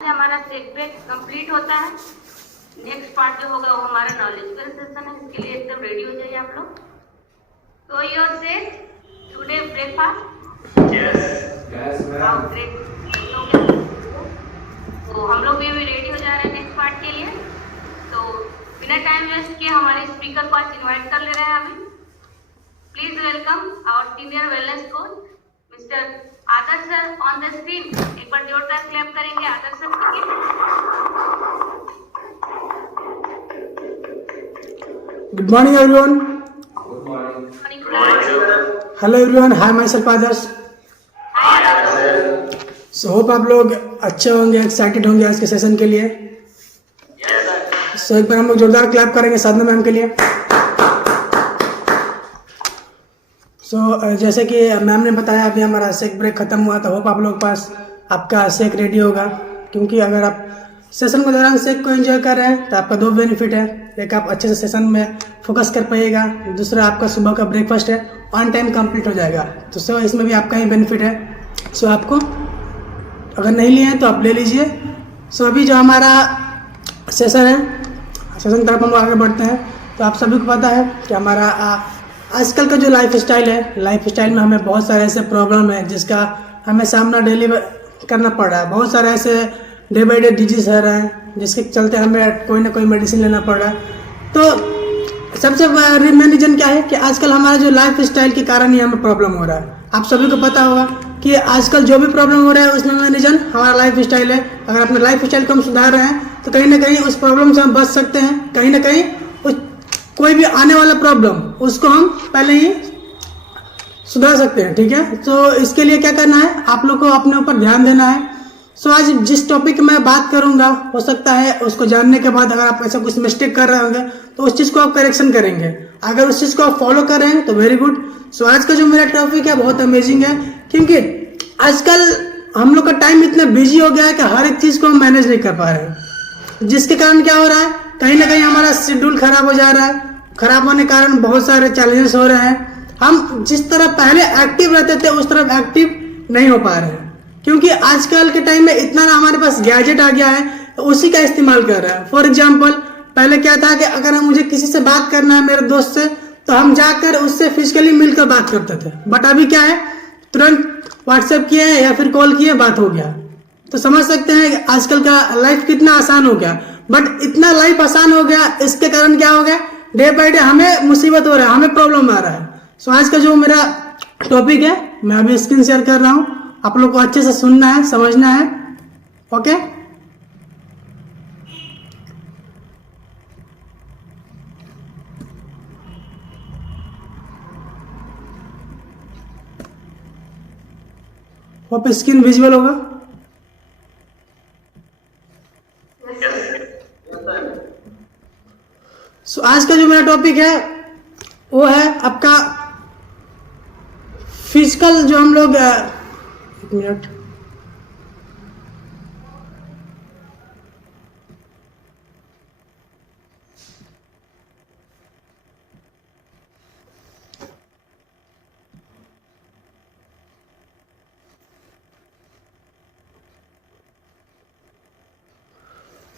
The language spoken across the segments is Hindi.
हमारा सेटबैक कंप्लीट होता है। नेक्स्ट पार्ट जो होगा वो हमारा नॉलेज का सेशन है। इसके लिए एकदम रेडी हो जाइए आप लोग। तो योर से today breakfast yes ma'am. Great. तो हम लोग भी रेडी हो जा रहे हैं नेक्स्ट पार्ट के लिए। तो बिना टाइम वेस्ट किए हमारे स्पीकर को आज इन्वाइट कर ले रहे हैं अभी। Please welcome our senior wellness coach mister Adarsh sir on the screen. एक बार जोरदार क्लैप करेंगे आदर्श सर के लिए। Good morning everyone. Good morning. Hello everyone. Hi myself Adarsh. So hope आप लोग अच्छे होंगे, एक्साइटेड होंगे आज के सेशन के लिए। So एक बार हम लोग जोरदार क्लैप करेंगे साधना मैम के लिए। So जैसे कि मैम ने बताया अभी हमारा सेक ब्रेक खत्म हुआ, तो होप आप लोग पास आपका सेक रेडी होगा। क्योंकि अगर आप सेशन के दौरान सेक को एंजॉय कर रहे हैं तो आपका दो बेनिफिट है। एक, आप अच्छे से सेशन में फोकस कर पाइएगा। दूसरा, आपका सुबह का ब्रेकफास्ट है ऑन टाइम कंप्लीट हो जाएगा। तो सो इसमें भी आपका ही बेनिफिट है। सो आपको अगर नहीं लिए हैं तो आप ले लीजिए। सो अभी जो हमारा सेशन है, सेशन तरफ हम आगे बढ़ते हैं। तो आप सभी को पता है कि हमारा आजकल का जो लाइफ स्टाइल है, लाइफ स्टाइल में हमें बहुत सारे ऐसे प्रॉब्लम है जिसका हमें सामना डेली करना पड़ रहा है। बहुत सारे ऐसे डे बाई डे डिजीज है रहे हैं जिसके चलते हमें कोई ना कोई मेडिसिन लेना पड़ रहा है। तो सबसे मेन रीजन क्या है कि आजकल हमारा जो लाइफ स्टाइल के कारण ही हमें प्रॉब्लम हो रहा है। आप सभी को पता होगा कि आजकल जो भी प्रॉब्लम हो रहा है उसमें मेन रीजन हमारा लाइफ स्टाइल है। अगर अपने लाइफ स्टाइल को हम सुधार रहे हैं तो कहीं ना कहीं उस प्रॉब्लम से हम बच सकते हैं। कहीं ना कहीं कोई भी आने वाला प्रॉब्लम उसको हम पहले ही सुधार सकते हैं। ठीक है, तो इसके लिए क्या करना है, आप लोग को अपने ऊपर ध्यान देना है। सो आज जिस टॉपिक में बात करूंगा, हो सकता है उसको जानने के बाद अगर आप ऐसा कुछ मिस्टेक कर रहे होंगे तो उस चीज़ को आप करेक्शन करेंगे। अगर उस चीज़ को आप फॉलो कर रहे हैं तो वेरी गुड। सो आज का जो मेरा टॉपिक है बहुत अमेजिंग है, क्योंकि आजकल हम लोग का टाइम इतना बिजी हो गया है कि हर एक चीज़ को हम मैनेज नहीं कर पा रहे हैं। जिसके कारण क्या हो रहा है, कहीं ना कहीं हमारा शेड्यूल खराब हो जा रहा है। खराब होने के कारण बहुत सारे चैलेंजेस हो रहे हैं। हम जिस तरह पहले एक्टिव रहते थे उस तरह एक्टिव नहीं हो पा रहे हैं, क्योंकि आजकल के टाइम में इतना ना हमारे पास गैजेट आ गया है, तो उसी का इस्तेमाल कर रहे हैं। फॉर एग्जाम्पल, पहले क्या था कि अगर मुझे किसी से बात करना है मेरे दोस्त से, तो हम जाकर उससे फिजिकली मिलकर बात करते थे। बट अभी क्या है, तुरंत व्हाट्सएप किए या फिर कॉल किए, बात हो गया। तो समझ सकते हैं कि आजकल का लाइफ कितना आसान हो गया। बट इतना लाइफ आसान हो गया, इसके कारण क्या हो गया, डे बाई डे हमें मुसीबत हो रहा है, हमें प्रॉब्लम आ रहा है। सो आज का जो मेरा टॉपिक है मैं अभी स्क्रीन शेयर कर रहा हूँ, आप लोग को अच्छे से सुनना है, समझना है। ओके, होप स्क्रीन विजुअल होगा। सो आज का जो मेरा टॉपिक है वो है आपका फिजिकल, जो हम लोग एक मिनट,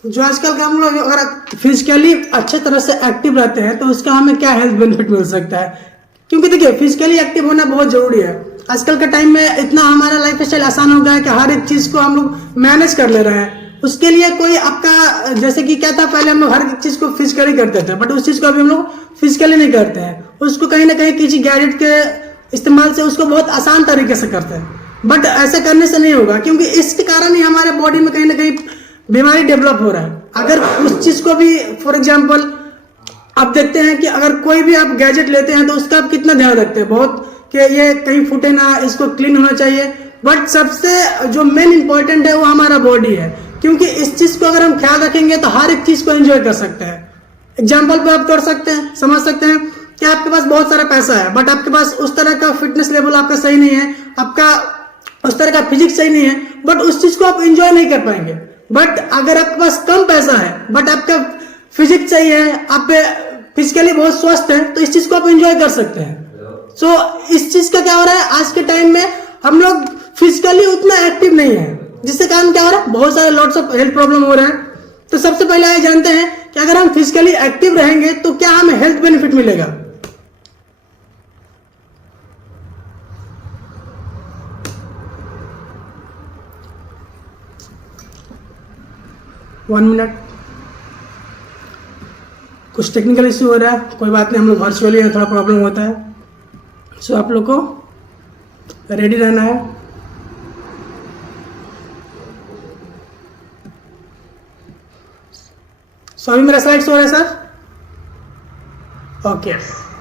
जो आजकल का हम लोग अगर फिजिकली अच्छे तरह से एक्टिव रहते हैं तो उसका हमें क्या हेल्थ बेनिफिट मिल सकता है। क्योंकि देखिए, फिजिकली एक्टिव होना बहुत जरूरी है। आजकल के टाइम में इतना हमारा लाइफ स्टाइल आसान हो गया है कि हर एक चीज़ को हम लोग मैनेज कर ले रहे हैं। उसके लिए कोई आपका, जैसे कि क्या था, पहले हम लोग हर एक चीज़ को फिजिकली करते थे, बट उस चीज़ को अभी हम लोग फिजिकली नहीं करते हैं। उसको कहीं ना कहीं किसी गैजेट के इस्तेमाल से उसको बहुत आसान तरीके से करते हैं। बट ऐसे करने से नहीं होगा, क्योंकि इसके कारण ही हमारे बॉडी में कहीं ना कहीं बीमारी डेवलप हो रहा है। अगर उस चीज़ को भी, फॉर एग्जाम्पल, आप देखते हैं कि अगर कोई भी आप गैजेट लेते हैं तो उसका आप कितना ध्यान रखते हैं, बहुत कि ये कहीं फूटे ना, इसको क्लीन होना चाहिए। बट सबसे जो मेन इंपॉर्टेंट है वो हमारा बॉडी है, क्योंकि इस चीज़ को अगर हम ख्याल रखेंगे तो हर एक चीज़ को एंजॉय कर सकते हैं। एग्जाम्पल पे आप कर सकते हैं, समझ सकते हैं कि आपके पास बहुत सारा पैसा है, बट आपके पास उस तरह का फिटनेस लेवल आपका सही नहीं है, आपका उस तरह का फिजिक्स सही नहीं है, बट उस चीज़ को आप एंजॉय नहीं कर पाएंगे। बट अगर आपके पास कम पैसा है बट आपका फिजिक्स सही है, आप फिजिकली बहुत स्वस्थ है, तो इस चीज को आप एंजॉय कर सकते हैं। सो इस चीज का क्या हो रहा है, आज के टाइम में हम लोग फिजिकली उतना एक्टिव नहीं है। जिसके कारण क्या हो रहा है, बहुत सारे लॉट्स ऑफ हेल्थ प्रॉब्लम हो रहे हैं। तो सबसे पहले आइए जानते हैं कि अगर हम फिजिकली एक्टिव रहेंगे तो क्या हमें हेल्थ बेनिफिट मिलेगा। वन मिनट, कुछ टेक्निकल इश्यू हो रहा है, कोई बात नहीं, हम लोग वर्चुअली हैं, थोड़ा प्रॉब्लम होता है। सो आप लोग को रेडी रहना है। सो अभी मेरा स्लाइड हो रहा है सर, ओके।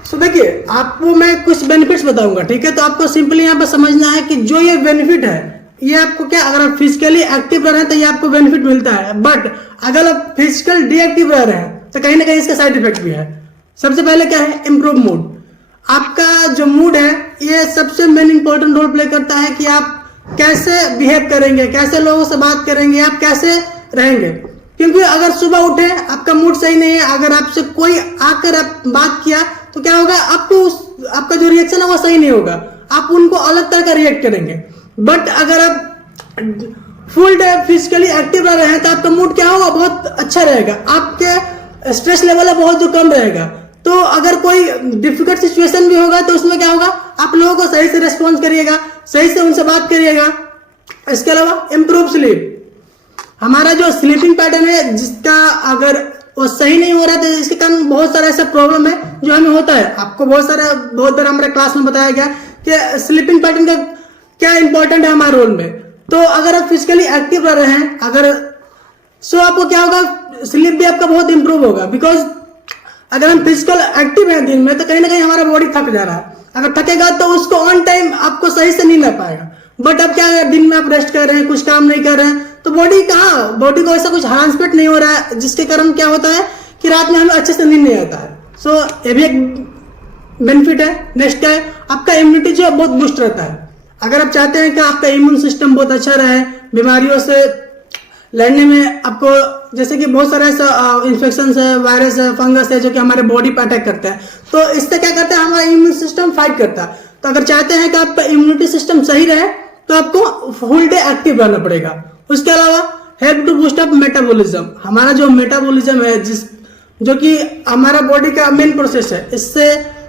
सो देखिए, आपको मैं कुछ बेनिफिट्स बताऊंगा, ठीक है। तो आपको सिंपली यहाँ पर समझना है कि जो ये बेनिफिट है ये आपको क्या, अगर आप फिजिकली एक्टिव रह रहे हैं तो ये आपको बेनिफिट मिलता है, बट अगर आप फिजिकल डीएक्टिव रह रहे हैं तो कहीं ना कहीं इसका साइड इफेक्ट भी है। सबसे पहले क्या है, इम्प्रूव मूड। आपका जो मूड है ये सबसे मेन इंपॉर्टेंट रोल प्ले करता है कि आप कैसे बिहेव करेंगे, कैसे लोगों से बात करेंगे, आप कैसे रहेंगे। क्योंकि अगर सुबह उठे आपका मूड सही नहीं है, अगर आपसे कोई आकर आप बात किया तो क्या होगा, आपको आपका जो रिएक्शन है वो सही नहीं होगा, आप उनको अलग तरह का रिएक्ट करेंगे। बट अगर आप फुल डे फिजिकली एक्टिव रह रहे हैं तो आपका मूड क्या होगा, बहुत अच्छा रहेगा, आपके स्ट्रेस लेवल है बहुत जो कम रहेगा। तो अगर कोई डिफिकल्ट सिचुएशन भी होगा तो उसमें क्या होगा, आप लोगों को सही से रेस्पॉन्स करिएगा, सही से उनसे बात करिएगा। इसके अलावा इम्प्रूव स्लीप, हमारा जो स्लीपिंग पैटर्न है जिसका अगर वो सही नहीं हो रहा है तो इसके कारण बहुत सारा ऐसा प्रॉब्लम है जो हमें होता है। आपको बहुत बार हमारे क्लास में बताया गया कि स्लीपिंग पैटर्न का क्या इंपॉर्टेंट है हमारे रोल में। तो अगर आप फिजिकली एक्टिव रह रहे हैं, अगर सो आपको क्या होगा, स्लीप भी आपका बहुत इंप्रूव होगा। बिकॉज अगर हम फिजिकल एक्टिव हैं दिन में तो कहीं ना कहीं हमारा बॉडी थक जा रहा है, अगर थकेगा तो उसको ऑन टाइम आपको सही से नहीं ले पाएगा। बट अब क्या है, दिन में आप रेस्ट कर रहे हैं, कुछ काम नहीं कर रहे हैं, तो बॉडी को ऐसा कुछ हरासमेंट नहीं हो रहा है, जिसके कारण क्या होता है कि रात में हमें अच्छे से नींद नहीं आता है। सो ये भी एक बेनिफिट है। नेक्स्ट क्या है, आपका इम्यूनिटी जो है बहुत बूस्ट रहता है। अगर आप चाहते हैं कि आपका इम्यून सिस्टम बहुत अच्छा रहे, बीमारियों से लड़ने में आपको, जैसे कि बहुत सारे ऐसा इन्फेक्शन है, वायरस है, फंगस है जो कि हमारे बॉडी पर अटैक करते हैं, तो इससे क्या करता है, हमारा इम्यून सिस्टम फाइट करता है। तो अगर चाहते हैं कि आपका इम्यूनिटी सिस्टम सही रहे तो आपको फुल डे एक्टिव रहना पड़ेगा। उसके अलावा help to boost up metabolism, हमारा जो मेटाबॉलिज्म है जो कि हमारा बॉडी का मेन प्रोसेस है, इससे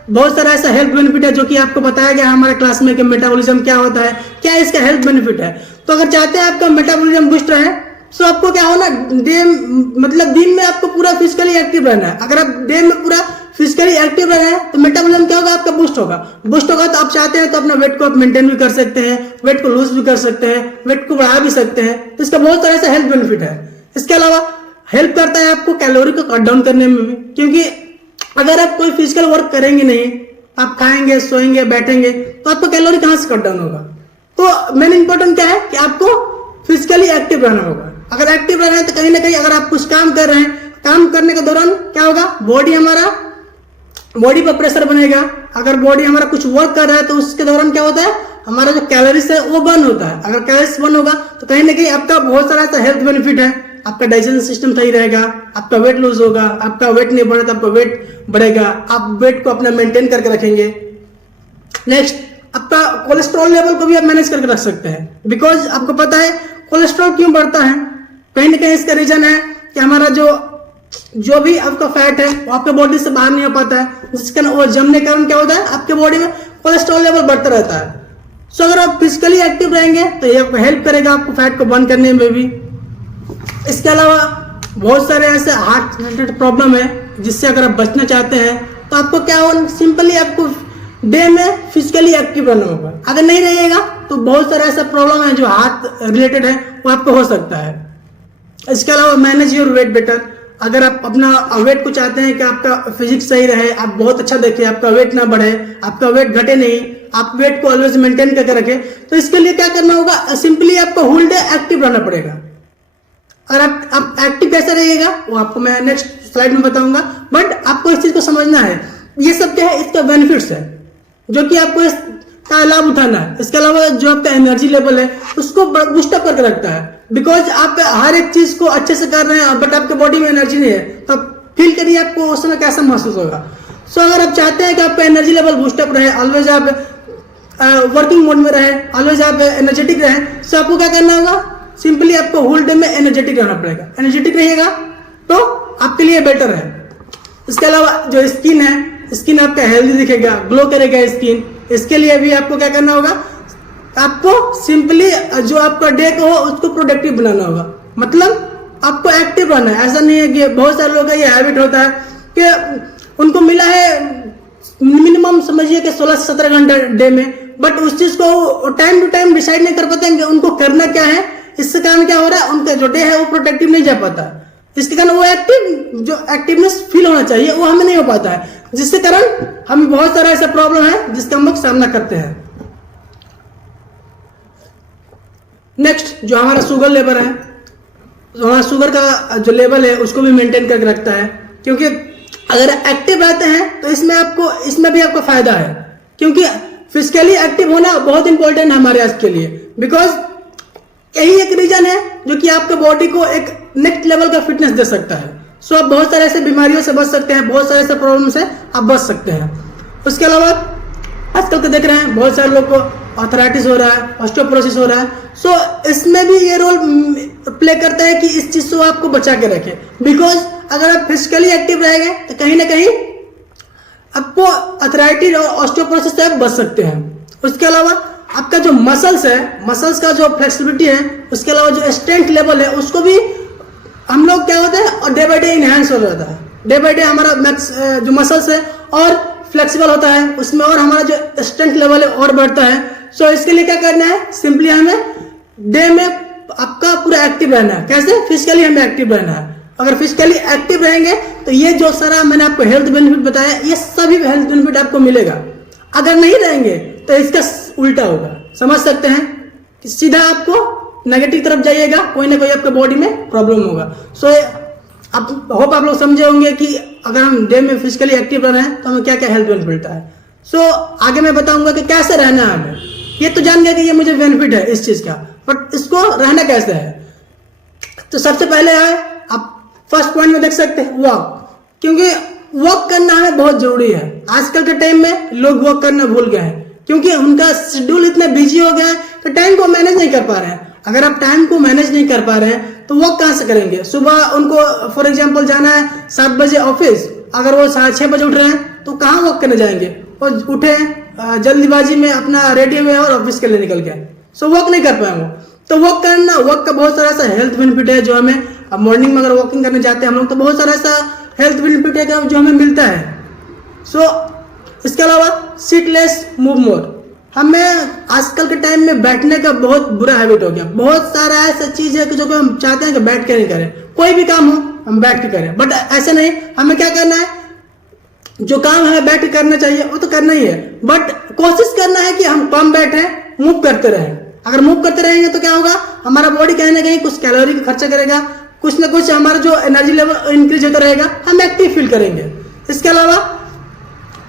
बहुत सारा ऐसा हेल्थ बेनिफिट है जो कि आपको बताया गया हमारे क्लास में कि मेटाबॉलिज्म क्या होता है, क्या इसका हेल्थ बेनिफिट है। तो अगर चाहते हैं आपका मेटाबॉलिज्म बूस्ट रहे तो आपको क्या होना, दिन में आपको पूरा फिजिकली एक्टिव रहना है। अगर आप डे में पूरा फिजिकली एक्टिव रहे हैं तो मेटाबॉलिज्म क्या होगा, आपका बूस्ट होगा। तो आप चाहते हैं तो अपना वेट को आप मेंटेन भी कर सकते हैं, वेट को लूज भी कर सकते हैं, वेट को बढ़ा भी सकते हैं। तो इसका बहुत सारा ऐसा हेल्थ बेनिफिट है। इसके अलावा हेल्प करता है आपको कैलोरी को कट डाउन करने में भी, क्योंकि अगर आप कोई फिजिकल वर्क करेंगे नहीं, आप खाएंगे, सोएंगे, बैठेंगे, तो आपको कैलोरी कहां से कट डाउन होगा। तो मेन इंपॉर्टेंट क्या है कि आपको फिजिकली एक्टिव रहना होगा। अगर एक्टिव रह रहे हैं तो कहीं ना कहीं अगर आप कुछ काम कर रहे हैं, काम करने के दौरान क्या होगा, बॉडी पर प्रेशर बनेगा। अगर बॉडी हमारा कुछ वर्क कर रहा है तो उसके दौरान क्या होता है, हमारा जो कैलोरीज है वो बर्न होता है। अगर कैलोरीज बर्न होगा तो कहीं ना कहीं आपका बहुत सारा ऐसा हेल्थ बेनिफिट है। आपका डाइजेशन सिस्टम सही रहेगा, आपका वेट लूज होगा, आपका वेट नहीं बढ़े तो आपका वेट बढ़ेगा, आप वेट को अपना मेंटेन करके रखेंगे। नेक्स्ट, आपका कोलेस्ट्रॉल लेवल को भी आप मैनेज करके रख सकते हैं। बिकॉज आपको पता है कोलेस्ट्रॉल क्यों बढ़ता है, कहीं ना कहीं इसका रीजन है कि हमारा जो भी आपका फैट है वो आपके बॉडी से बाहर नहीं हो पाता है, जिसके वो जमने के कारण क्या होता है, आपके बॉडी में कोलेस्ट्रॉल लेवल बढ़ता रहता है। सो अगर आप फिजिकली एक्टिव रहेंगे तो ये हेल्प करेगा आपको फैट को बर्न करने में भी। इसके अलावा बहुत सारे ऐसे हार्ट रिलेटेड प्रॉब्लम है जिससे अगर आप बचना चाहते हैं तो आपको क्या हो, सिंपली आपको डे में फिजिकली एक्टिव रहना होगा। अगर नहीं रहिएगा तो बहुत सारा ऐसा प्रॉब्लम है जो हार्ट रिलेटेड है वो आपको हो सकता है। इसके अलावा मैनेज योर वेट बेटर, अगर आप अपना वेट को चाहते हैं कि आपका फिजिक्स सही रहे, आप बहुत अच्छा देखें, आपका वेट ना बढ़े, आपका वेट घटे नहीं, आप वेट को ऑलवेज मेंटेन करके रखें, तो इसके लिए क्या करना होगा, सिंपली आपको होल डे एक्टिव रहना पड़ेगा। और आप एक्टिव कैसे रहिएगा वो आपको मैं नेक्स्ट स्लाइड में बताऊंगा, बट आपको इस चीज को समझना है। ये सब क्या है, इसका बेनिफिट्स है जो कि आपको इसका लाभ उठाना है। इसके अलावा जो आपका एनर्जी लेवल है उसको बूस्टअप करके रखता है। बिकॉज आप हर एक चीज को अच्छे से कर रहे हैं बट आपके बॉडी में एनर्जी नहीं है, तो फील करिए आपको उस समय कैसा महसूस होगा। सो अगर आप चाहते हैं कि आपका एनर्जी लेवल बूस्टअप रहे, ऑलवेज आप वर्किंग मोड में रहे, ऑलवेज आप एनर्जेटिक रहे, सो आपको क्या करना होगा, सिंपली आपको होल डे में एनर्जेटिक रहना पड़ेगा। एनर्जेटिक रहिएगा तो आपके लिए बेटर है। इसके अलावा जो स्किन है, स्किन आपका हेल्दी दिखेगा, ग्लो करेगा स्किन। इसके लिए भी आपको क्या करना होगा, आपको सिंपली जो आपका डे को हो उसको प्रोडक्टिव बनाना होगा। मतलब आपको एक्टिव रहना है। ऐसा नहीं है कि बहुत सारे लोगों का ये हैबिट होता है कि उनको मिला है मिनिमम समझिए कि 16 से 17 घंटे डे में, बट उस चीज को टाइम टू टाइम डिसाइड नहीं कर पाते हैं कि उनको करना क्या है। इसके कारण क्या हो रहा है, उनका जो डे है वो प्रोडक्टिव नहीं जा पाता। इसके कारण वो जो एक्टिवनेस फील होना चाहिए वो हमें नहीं हो पाता है, जिसके कारण हमें बहुत सारा ऐसा प्रॉब्लम है जिसका हम लोग सामना करते हैं। नेक्स्ट जो हमारा शुगर लेवल है, जो हमारा शुगर का जो लेवल है उसको भी मेंटेन करके रखता है। क्योंकि अगर एक्टिव रहते हैं तो इसमें भी आपको फायदा है। क्योंकि फिजिकली एक्टिव होना बहुत इंपॉर्टेंट है हमारे आज के लिए। बिकॉज यही एक रीजन है जो कि आपके बॉडी को एक नेक्स्ट लेवल का फिटनेस दे सकता है। सो आप बहुत सारे ऐसे बीमारियों से बच सकते हैं, बहुत सारे ऐसे प्रॉब्लम से आप बच सकते हैं। उसके अलावा आजकल तो देख रहे हैं बहुत सारे लोग को आर्थराइटिस हो रहा है, ऑस्टियोपोरोसिस हो रहा है। सो इसमें भी ये रोल प्ले करता है कि इस चीज से आपको बचा के रखे। बिकॉज अगर आप फिजिकली एक्टिव रहेंगे तो कहीं ना कहीं आपको आर्थराइटिस और ऑस्टियोपोरोसिस से आप बच सकते हैं। उसके अलावा आपका जो मसल्स है, मसल्स का जो फ्लेक्सिबिलिटी है, उसके अलावा जो स्ट्रेंथ लेवल है उसको भी हम लोग क्या होता है और डे बाई डे इनहेंस हो जाता है। डे बाई डे हमारा जो मसल्स है और फ्लेक्सिबल होता है, उसमें और हमारा जो स्ट्रेंथ लेवल है और बढ़ता है। सो इसके लिए क्या करना है, सिंपली हमें डे में आपका पूरा एक्टिव रहना है। कैसे? फिजिकली हमें एक्टिव रहना है। अगर फिजिकली एक्टिव रहेंगे तो ये जो सारा मैंने आपको हेल्थ बेनिफिट बताया, ये सभी हेल्थ बेनिफिट आपको मिलेगा। अगर नहीं रहेंगे तो इसका उल्टा होगा। समझ सकते हैं कि सीधा आपको नेगेटिव तरफ जाइएगा, कोई ना कोई आपके बॉडी में प्रॉब्लम होगा। सो आप होप आप लोग समझे होंगे कि अगर हम डे में फिजिकली एक्टिव रह रहे हैं तो हमें क्या क्या हेल्थ बेनिफिट मिलता है। सो आगे मैं बताऊंगा कि कैसे रहना है हमें। ये तो जान गया कि ये मुझे बेनिफिट है इस चीज का, बट इसको रहना कैसे है। तो सबसे पहले है, आप फर्स्ट पॉइंट में देख सकते हैं वॉक। क्योंकि वॉक करना हमें बहुत जरूरी है। आजकल के टाइम में लोग वॉक करना भूल गए हैं क्योंकि उनका शेड्यूल इतना बिजी हो गया है कि टाइम को मैनेज नहीं कर पा रहे हैं। अगर आप टाइम को मैनेज नहीं कर पा रहे हैं तो वॉक कहाँ से करेंगे। सुबह उनको फॉर एग्जांपल जाना है 7 बजे ऑफिस, अगर वो 6:30 बजे उठ रहे हैं तो कहाँ वॉक करने जाएंगे। वो उठे जल्दीबाजी में अपना रेडी हुए और ऑफिस के लिए निकल गए, सो वॉक नहीं कर पाएंगे। तो वॉक करना, वॉक का बहुत सारा ऐसा हेल्थ बेनिफिट है जो हमें मॉर्निंग में अगर वॉकिंग करने जाते हैं हम लोग तो बहुत सारा ऐसा हेल्थ बेनिफिट है जो हमें मिलता है। सो इसके अलावा सिट लेस मूव मोर। हमें आजकल के टाइम में बैठने का बहुत बुरा हैबिट हो गया। बहुत सारा ऐसा चीज है कि जो हम चाहते हैं कि बैठ के नहीं करें, कोई भी काम हो हम बैठ के करें, बट ऐसे नहीं। हमें क्या करना है, जो काम हमें बैठ के करना चाहिए वो तो करना ही है, बट कोशिश करना है कि हम कम बैठे, मूव करते रहें। अगर मूव करते रहेंगे तो क्या होगा, हमारा बॉडी कहीं ना कहीं कुछ कैलोरी का खर्चा करेगा, कुछ ना कुछ हमारा जो एनर्जी लेवल इंक्रीज होता रहेगा, हम एक्टिव फील करेंगे। इसके अलावा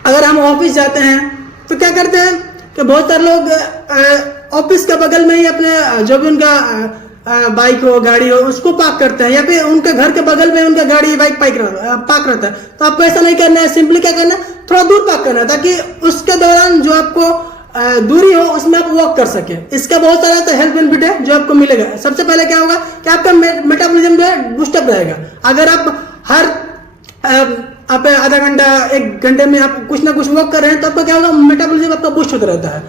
अगर हम ऑफिस जाते हैं तो क्या करते हैं कि बहुत सारे लोग ऑफिस के बगल में ही अपने जो भी उनका बाइक हो, गाड़ी हो, उसको पार्क करते हैं, या फिर उनके घर के बगल में उनका गाड़ी बाइक पार्क रहता है। तो आपको ऐसा नहीं करना है, सिंपली क्या करना है, थोड़ा दूर पार्क करना है ताकि उसके दौरान जो आपको दूरी हो उसमें आप वॉक कर सके। इसका बहुत सारा तो हेल्थ बेनिफिट है जो आपको मिलेगा। सबसे पहले क्या होगा कि आपका मेटाबॉलिज्म जो है बूस्टअप रहेगा। अगर आप हर आप आधा घंटा 1 घंटे में आप कुछ ना कुछ वॉक कर रहे हैं तो आपका क्या होगा, मेटाबॉलिज्म आपका बूस्ट होता रहता है।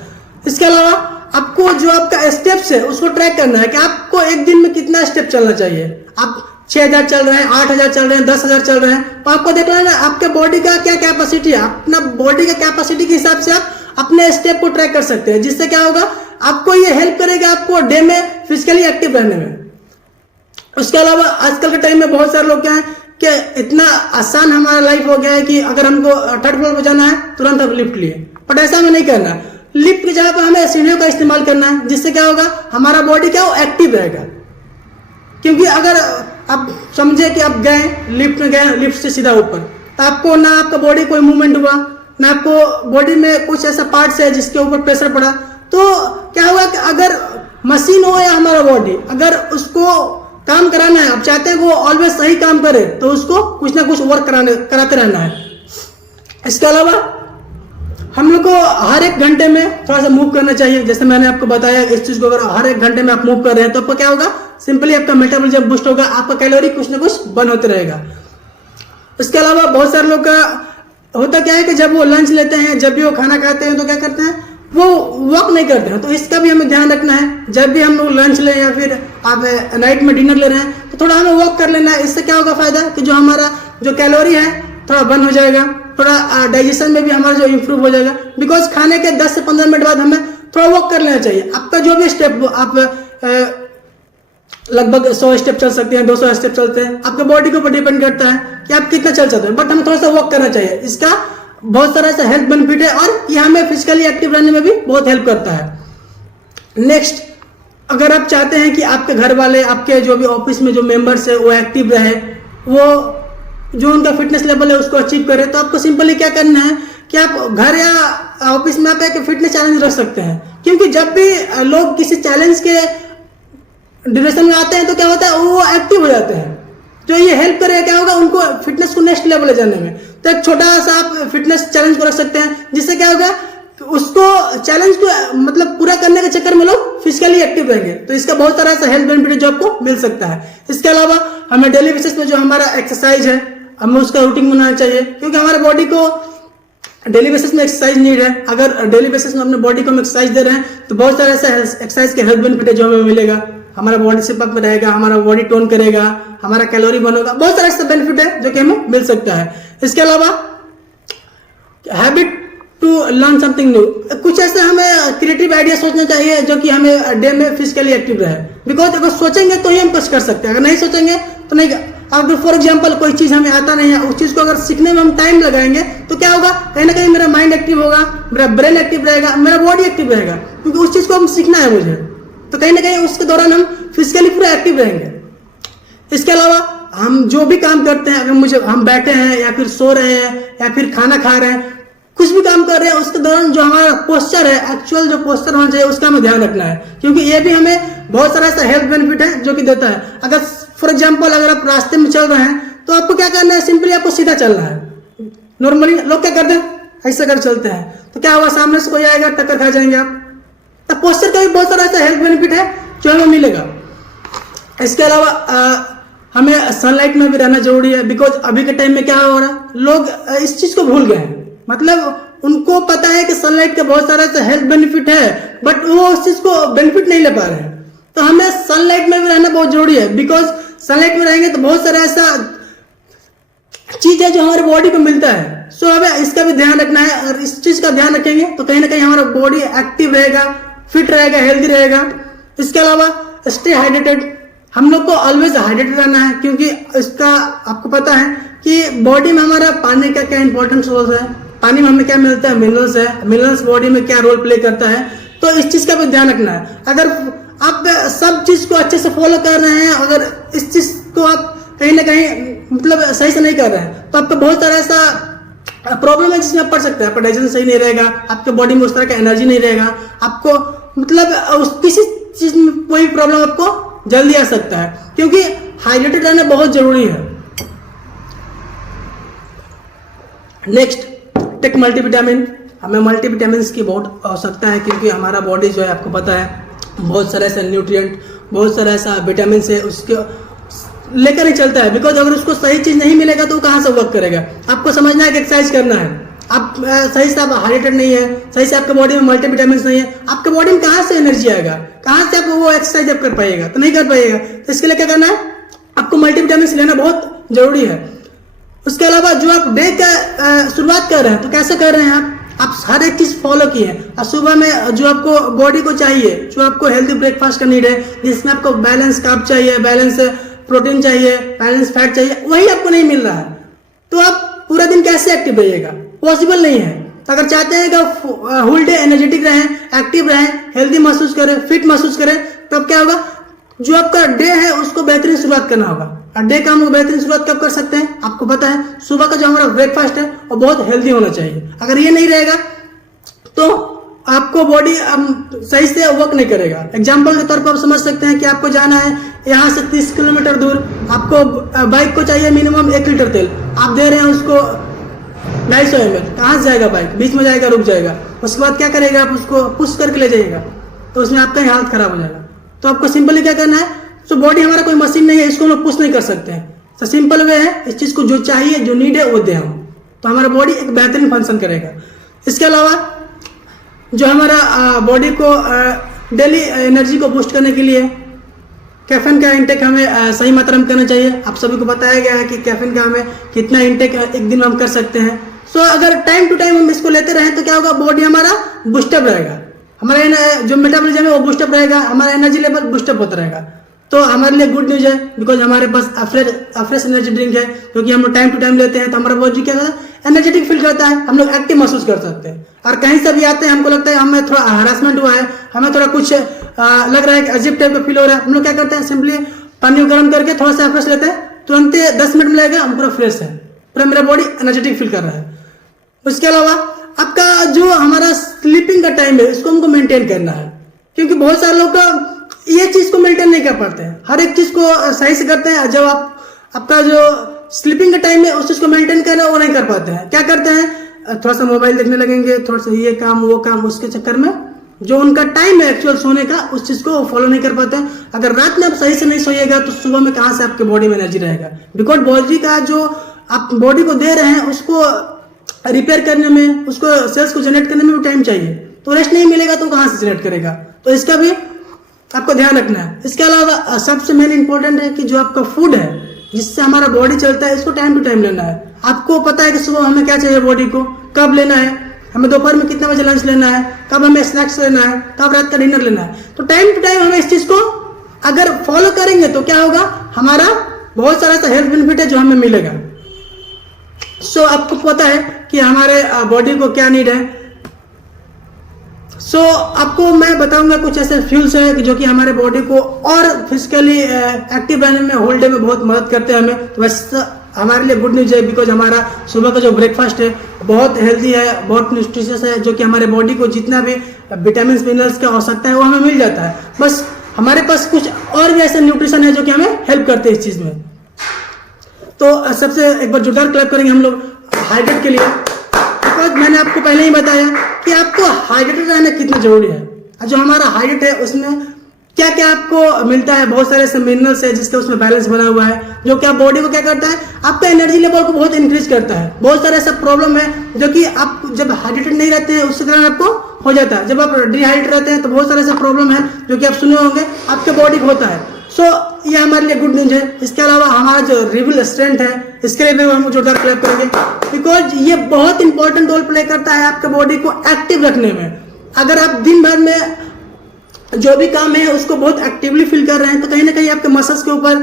इसके अलावा आपको जो आपका स्टेप्स है उसको ट्रैक करना है कि आपको एक दिन में कितना स्टेप चलना चाहिए। आप 6000 चल रहे हैं, 8000 चल रहे हैं, 10000 चल रहे हैं, तो आपको देखना है ना आपके बॉडी का क्या कैपेसिटी है। अपना बॉडी का कैपेसिटी के हिसाब से आप अपने स्टेप को ट्रैक कर सकते हैं, जिससे क्या होगा, आपको ये हेल्प करेगा आपको डे में फिजिकली एक्टिव रहने में। उसके अलावा आजकल के टाइम में बहुत सारे लोग क्या है कि इतना आसान हमारा लाइफ हो गया है कि अगर हमको 3rd फ्लोर पर जाना है तुरंत हम लिफ्ट लिए, बट ऐसा हमें नहीं करना। लिफ्ट की जगह पर हमें सीढ़ियों का इस्तेमाल करना है, जिससे क्या होगा, हमारा बॉडी क्या वो एक्टिव रहेगा। क्योंकि अगर आप समझे कि आप गए लिफ्ट में, गए लिफ्ट से सीधा ऊपर, तो आपको ना आपका बॉडी कोई मूवमेंट हुआ, ना आपको बॉडी में कुछ ऐसा पार्ट्स है जिसके ऊपर प्रेशर पड़ा, तो क्या होगा कि अगर मशीन हो या हमारा बॉडी, अगर उसको काम कराना है, आप चाहते हैं वो ऑलवेज सही काम करे, तो उसको कुछ ना कुछ वर्क कराते रहना है। इसके अलावा हम लोग को हर 1 घंटे में थोड़ा सा मूव करना चाहिए। जैसे मैंने आपको बताया, इस चीज को अगर हर 1 घंटे में आप मूव कर रहे हैं तो आपको क्या होगा, सिंपली आपका मेटाबॉलिज्म बूस्ट होगा, आपका कैलोरी कुछ ना कुछ बर्न होते रहेगा। इसके अलावा बहुत सारे लोग का होता क्या है कि जब वो लंच लेते हैं, जब भी वो खाना खाते हैं तो क्या करते हैं, वो वॉक नहीं करते हैं। तो इसका भी हमें ध्यान रखना है, जब भी हम लोग लंच लें या फिर आप नाइट में डिनर ले रहे हैं तो थोड़ा हमें वॉक कर लेना है। इससे क्या होगा फायदा कि जो हमारा जो कैलोरी है थोड़ा बर्न हो जाएगा, थोड़ा डाइजेशन में भी हमारा जो इम्प्रूव हो जाएगा। बिकॉज खाने के 10 से 15 मिनट बाद हमें थोड़ा वॉक कर लेना चाहिए। आपका जो भी स्टेप आप लगभग 100 स्टेप चल सकते हैं, 200 स्टेप चलते हैं, आपके बॉडी के ऊपर डिपेंड करता है कि आप कितना चल सकते हैं, बट हमें थोड़ा सा वॉक करना चाहिए। इसका बहुत सारा ऐसा हेल्थ बेनिफिट है और ये हमें फिजिकली एक्टिव रहने में भी बहुत हेल्प करता है। नेक्स्ट, अगर आप चाहते हैं कि आपके घर वाले, आपके जो भी ऑफिस में जो मेंबर्स है वो एक्टिव रहे, वो जो उनका फिटनेस लेवल है उसको अचीव करे, तो आपको सिंपली क्या करना है कि आप घर या ऑफिस में आप एक फिटनेस चैलेंज रख सकते हैं। क्योंकि जब भी लोग किसी चैलेंज के ड्यूरेशन में आते हैं तो क्या होता है, वो एक्टिव हो जाते हैं। जो ये हेल्प करेगा क्या होगा, उनको फिटनेस को नेक्स्ट लेवल ले जाने में। तो एक छोटा सा आप फिटनेस चैलेंज को रख सकते हैं, जिससे क्या होगा, उसको चैलेंज को मतलब पूरा करने के चक्कर में लोग फिजिकली एक्टिव रहेंगे। तो इसका बहुत सारा ऐसा हेल्थ बेनिफिट जो आपको मिल सकता है। इसके अलावा हमें डेली बेसिस में जो हमारा एक्सरसाइज है हमें उसका रूटीन बनाना चाहिए, क्योंकि हमारे बॉडी को डेली बेसिस में एक्सरसाइज नीड है। अगर डेली बेसिस में अपने बॉडी को हम एक्सरसाइज दे रहे हैं तो बहुत सारे ऐसा एक्सरसाइज के हेल्थ बेनिफिट है जो हमें मिलेगा। हमारा बॉडी शेप अप में रहेगा, हमारा बॉडी टोन करेगा, हमारा कैलोरी बर्न होगा, बहुत सारा ऐसा बेनिफिट है जो कि हमें मिल सकता है। इसके अलावा habit to learn something new, कुछ ऐसे हमें क्रिएटिव आइडिया सोचना चाहिए जो कि हमें डे में फिजिकली एक्टिव रहे। बिकॉज अगर सोचेंगे तो ही हम कुछ कर सकते हैं, अगर नहीं सोचेंगे तो नहीं। अगर फॉर एग्जांपल कोई चीज हमें आता नहीं है, उस चीज को अगर सीखने में हम टाइम लगाएंगे तो क्या होगा, कहीं ना कहीं मेरा माइंड एक्टिव होगा, मेरा ब्रेन एक्टिव रहेगा, मेरा बॉडी एक्टिव रहेगा, क्योंकि उस चीज को हम सीखना है मुझे। तो कहीं ना कहीं उसके दौरान हम फिजिकली पूरा एक्टिव रहेंगे। इसके अलावा हम जो भी काम करते हैं, अगर हम बैठे हैं या फिर सो रहे हैं या फिर खाना खा रहे हैं, कुछ भी काम कर रहे हैं, उसके दौरान जो हमारा पोस्चर है, एक्चुअल जो पोस्चर होना चाहिए उसका हमें ध्यान रखना है, क्योंकि ये भी हमें बहुत सारा ऐसा हेल्थ बेनिफिट है जो कि देता है। अगर फॉर एग्जांपल अगर आप रास्ते में चल रहे हैं तो आपको क्या करना है, सिंपली आपको सीधा चलना है। नॉर्मली लोग क्या करते हैं, ऐसा कर चलते हैं, तो क्या हुआ, सामने से कोई आएगा, टक्कर खा जाएंगे आप। तो पोस्चर का भी बहुत सारा ऐसा हेल्थ बेनिफिट है जो हमें मिलेगा। इसके अलावा हमें सनलाइट में भी रहना जरूरी है। बिकॉज अभी के टाइम में क्या हो रहा है, लोग इस चीज को भूल गए हैं। मतलब उनको पता है कि सनलाइट का बहुत सारा हेल्थ बेनिफिट है, बट वो उस चीज को बेनिफिट नहीं ले पा रहे हैं। तो हमें सनलाइट में भी रहना बहुत जरूरी है। बिकॉज सनलाइट में रहेंगे तो बहुत सारा ऐसा चीज है जो हमारे बॉडी को मिलता है। सो हमें इसका भी ध्यान रखना है, और इस चीज का ध्यान रखेंगे तो कहीं ना कहीं हमारा बॉडी एक्टिव रहेगा, फिट रहेगा, हेल्दी रहेगा। इसके अलावा स्टे हाइड्रेटेड, हम लोग को ऑलवेज हाइड्रेटेड रहना है, क्योंकि इसका आपको पता है कि बॉडी में हमारा पानी का क्या इंपॉर्टेंस रोल है, पानी में हमें क्या मिलता है, मिनरल्स है, मिनरल्स बॉडी में क्या रोल प्ले करता है। तो इस चीज का भी ध्यान रखना है। अगर आप सब चीज को अच्छे से फॉलो कर रहे हैं, अगर इस चीज को आप कहीं ना कहीं मतलब सही से नहीं कर रहे हैं, तो आपका बहुत सारा ऐसा प्रॉब्लम है जिसमें पड़ सकता है। आपका डाइजेशन सही नहीं रहेगा, आपके बॉडी में उस तरह का एनर्जी नहीं रहेगा, आपको मतलब किसी चीज में कोई प्रॉब्लम आपको जल्दी आ सकता है, क्योंकि हाइड्रेटेड रहना बहुत जरूरी है। Next, take multivitamin. हमें मल्टीविटामिन की बहुत आवश्यकता है, क्योंकि हमारा बॉडी जो है आपको पता है बहुत सारा ऐसा न्यूट्रिएंट, बहुत सारा ऐसा विटामिन से उसके लेकर ही चलता है। बिकॉज अगर उसको सही चीज नहीं मिलेगा तो वो कहाँ से वर्क करेगा। आपको समझना है कि एक्सरसाइज करना है, आप सही से आप हाइड्रेटेड नहीं है, सही से आपके बॉडी में मल्टीविटामिन नहीं है, आपके बॉडी में कहाँ से एनर्जी आएगा, कहाँ से आप वो एक्सरसाइज आप कर पाइएगा, तो नहीं कर पाइएगा। तो इसके लिए क्या करना है, आपको मल्टीविटामिन लेना बहुत जरूरी है। उसके अलावा जो आप डे का शुरुआत कर रहे हैं तो कैसे कर रहे हैं आप हर एक चीज फॉलो की है। और सुबह में जो आपको बॉडी को चाहिए, जो आपको हेल्दी ब्रेकफास्ट का नीड है, जिसमें आपको बैलेंस कार्ब चाहिए, बैलेंस प्रोटीन चाहिए, बैलेंस फैट चाहिए, वही आपको नहीं मिल रहा है, तो आप पूरा दिन कैसे एक्टिव रहिएगा, पॉसिबल नहीं है। अगर चाहते हैं कि होल डे एनर्जेटिक रहें, एक्टिव रहें, हेल्दी महसूस करें, फिट महसूस करें, तब क्या होगा, जो आपका डे है उसको बेहतरीन शुरुआत करना होगा। और डे का हम लोग बेहतरीन शुरुआत कब कर सकते हैं, आपको पता है सुबह का जो हमारा ब्रेकफास्ट है वो बहुत हेल्दी होना चाहिए। अगर ये नहीं रहेगा तो आपको बॉडी सही से वर्क नहीं करेगा। एग्जाम्पल के तौर पर आप समझ सकते हैं कि आपको जाना है यहाँ से 30 किलोमीटर दूर, आपको बाइक को चाहिए मिनिमम 1 लीटर तेल, आप दे रहे हैं उसको 250 ml, कहाँ से जाएगा बाइक, बीच में जाएगा, रुक जाएगा, उसके बाद क्या करेगा, आप उसको पुश करके ले जाइएगा, तो उसमें आपका ही हालत खराब हो जाएगा। तो आपको सिंपली क्या करना है, सो बॉडी हमारा कोई मशीन नहीं है, इसको हम लोग पुश नहीं कर सकते हैं। तो सिंपल वे है, इस चीज़ को जो चाहिए जो नीड है वो दे हम, तो हमारा बॉडी एक बेहतरीन फंक्शन करेगा। इसके अलावा जो हमारा बॉडी को डेली एनर्जी को बूस्ट करने के लिए कैफीन का इंटेक हमें सही मात्रा में करना चाहिए। आप सभी को बताया गया है कि कैफीन का हमें कितना इंटेक एक दिन में हम कर सकते हैं। सो अगर टाइम टू टाइम हम इसको लेते रहें तो क्या होगा, बॉडी हमारा बूस्टअप रहेगा, हमारा जो मेटाबॉलिज्म है वो बूस्टअप रहेगा, हमारा एनर्जी लेवल बूस्टअप होता रहेगा। तो हमारे लिए गुड न्यूज़ है, बिकॉज हमारे पास फ्रेश एनर्जी ड्रिंक है, क्योंकि हम लोग टाइम टू टाइम लेते हैं तो हमारा बॉडी क्या होता है, एनर्जेटिक फील करता है, हम लोग एक्टिव महसूस कर सकते हैं। और कहीं से भी आते हैं हमको लगता है हमें थोड़ा हरासमेंट हुआ है, हमें थोड़ा कुछ लग रहा है कि अजीब टाइप का फील हो रहा है, हम लोग क्या करते हैं, सिंपली पानी गर्म करके थोड़ा सा फ्रेश लेते हैं, तुरंत 10 मिनट में लगेगा हम पूरा फ्रेश है, पूरा मेरा बॉडी एनर्जेटिक फील कर रहा है। उसके अलावा आपका जो हमारा स्लीपिंग का टाइम है इसको हमको मेंटेन करना है, क्योंकि बहुत सारे लोग का ये चीज को मेंटेन नहीं कर पाते हैं, हर एक चीज को सही से करते हैं, जब आपका जो स्लीपिंग का टाइम है उस चीज को मेंटेन करना है वो नहीं कर पाते हैं। क्या करते हैं, थोड़ा सा मोबाइल देखने लगेंगे, थोड़ा सा ये काम वो काम, उसके चक्कर में जो उनका टाइम है एक्चुअल सोने का उस चीज को फॉलो नहीं कर पाते हैं। अगर रात में आप सही से नहीं सोइएगा तो सुबह में कहाँ से आपके बॉडी में एनर्जी रहेगा, बिकॉज बॉडी का जो आप बॉडी को दे रहे हैं उसको रिपेयर करने में, उसको सेल्स को जनरेट करने में भी टाइम चाहिए, तो रेस्ट नहीं मिलेगा तो कहाँ से जनरेट करेगा, तो इसका भी आपको ध्यान रखना है। इसके अलावा सबसे मेन इंपॉर्टेंट है कि जो आपका फूड है जिससे हमारा बॉडी चलता है इसको टाइम टू टाइम लेना है। आपको पता है कि सुबह हमें क्या चाहिए बॉडी को, कब लेना है, हमें दोपहर में कितना बजे लंच लेना है, कब हमें स्नैक्स लेना है, कब रात का डिनर लेना है, तो टाइम टू टाइम हमें इस चीज को अगर फॉलो करेंगे तो क्या होगा, हमारा बहुत सारा ऐसा हेल्थ बेनिफिट है जो हमें मिलेगा। सो आपको पता है कि हमारे बॉडी को क्या नीड है। सो आपको मैं बताऊंगा कुछ ऐसे फ्यूल्स है जो कि हमारे बॉडी को और फिजिकली एक्टिव रहने में, होल डे में बहुत मदद करते हैं हमें। तो वैसे हमारे लिए गुड न्यूज है, बिकॉज हमारा सुबह का जो ब्रेकफास्ट है बहुत हेल्दी है, बहुत न्यूट्रिशियस है, जो कि हमारे बॉडी को जितना भी विटामिन मिनरल्स की आवश्यकता है वो हमें मिल जाता है। बस हमारे पास कुछ और भी ऐसे न्यूट्रिशन है जो कि हमें हेल्प करते हैं इस चीज में। तो सबसे एक बार जोरदार क्लैप करेंगे हम लोग हाइड्रेट के लिए, बिकॉज मैंने आपको पहले ही बताया कि आपको हाइड्रेटेड रहना कितना जरूरी है। जो हमारा हाइड्रेट है उसमें क्या क्या आपको मिलता है, बहुत सारे ऐसे मिनरल्स है जिसके उसमें बैलेंस बना हुआ है, जो कि आप बॉडी को क्या करता है, आपका एनर्जी लेवल को बहुत इंक्रीज करता है। बहुत सारे ऐसा प्रॉब्लम है जो कि आप जब हाइड्रेटेड नहीं रहते हैं उसके कारण आपको हो जाता है। जब आप डिहाइड्रेट रहते हैं तो बहुत सारे ऐसा प्रॉब्लम है जो कि आप सुने होंगे आपके बॉडी को होता है। सो ये हमारे लिए गुड न्यूज है। इसके अलावा हमारा जो रिबल स्ट्रेंथ है इसके लिए भी हम जोरदार क्लैप करेंगे, बिकॉज ये बहुत इंपॉर्टेंट रोल प्ले करता है आपके बॉडी को एक्टिव रखने में। अगर आप दिन भर में जो भी काम है उसको बहुत एक्टिवली फील कर रहे हैं तो कहीं ना कहीं आपके मसल्स के ऊपर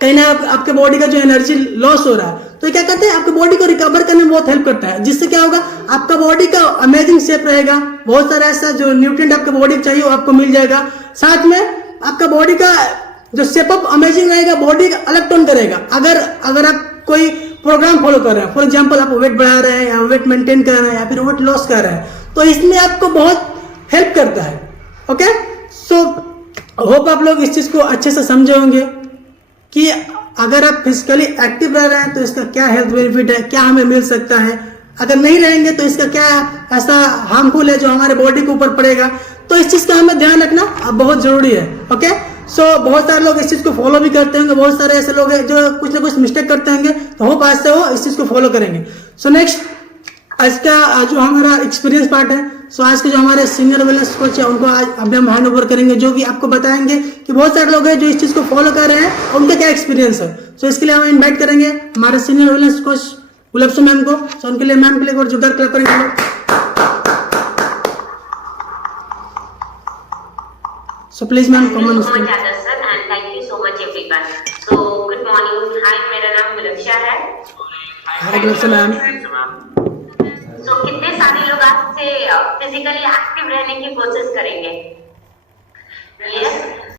कहीं ना आपके बॉडी का जो एनर्जी लॉस हो रहा है, तो क्या करते हैं आपके बॉडी को रिकवर करने में बहुत हेल्प करता है, जिससे क्या होगा आपका बॉडी का अमेजिंग शेप रहेगा, बहुत सारा ऐसा जो न्यूट्रिएंट आपके बॉडी को चाहिए वो आपको मिल जाएगा। साथ में आपका बॉडी का जो शेप अप अमेजिंग रहेगा, बॉडी का अलग टोन करेगा। अगर आप कोई प्रोग्राम फॉलो कर रहे हैं, फॉर एग्जांपल आप वेट बढ़ा रहे हैं या वेट मेंटेन कर रहे हैं या फिर वेट लॉस कर रहे हैं, तो इसमें आपको बहुत हेल्प करता है। ओके, सो होप आप लोग इस चीज को अच्छे से समझे होंगे कि अगर आप फिजिकली एक्टिव रह रहे हैं तो इसका क्या हेल्थ बेनिफिट है, क्या हमें मिल सकता है, अगर नहीं रहेंगे तो इसका क्या ऐसा हार्मफुल है जो हमारे बॉडी के ऊपर पड़ेगा। तो इस चीज का हमें ध्यान रखना बहुत जरूरी है। ओके, सो बहुत सारे लोग इस चीज को फॉलो भी करते होंगे, बहुत सारे ऐसे लोग हैं जो कुछ ना कुछ मिस्टेक करते होंगे, तो होप आज से वो इस चीज को फॉलो करेंगे। सो नेक्स्ट आज का जो हमारा एक्सपीरियंस पार्ट है, सो आज के जो हमारे सीनियर वेलनेस कोच है उनको आज अभी हम हैंड ओवर करेंगे, जो कि आपको बताएंगे कि बहुत सारे लोग हैं जो इस चीज को फॉलो कर रहे हैं और उनका क्या एक्सपीरियंस है। सो इसके लिए हम इन्वाइट करेंगे हमारे सीनियर वेलनेस कोच गुलाबसो मैम को। सो उनके लिए मैम के लिए एक बार जोरदार क्लैप करेंगे हम लोग। So please ma'am, come on. Thank you so much Adarsh sir and thank you so much everyone. So good morning. Hi, मेरा नाम गुलक्षा है। Hi गुलक्षा ma'am. So कितने सारे लोग आज से फिजिकली एक्टिव रहने की कोशिश करेंगे? Yes.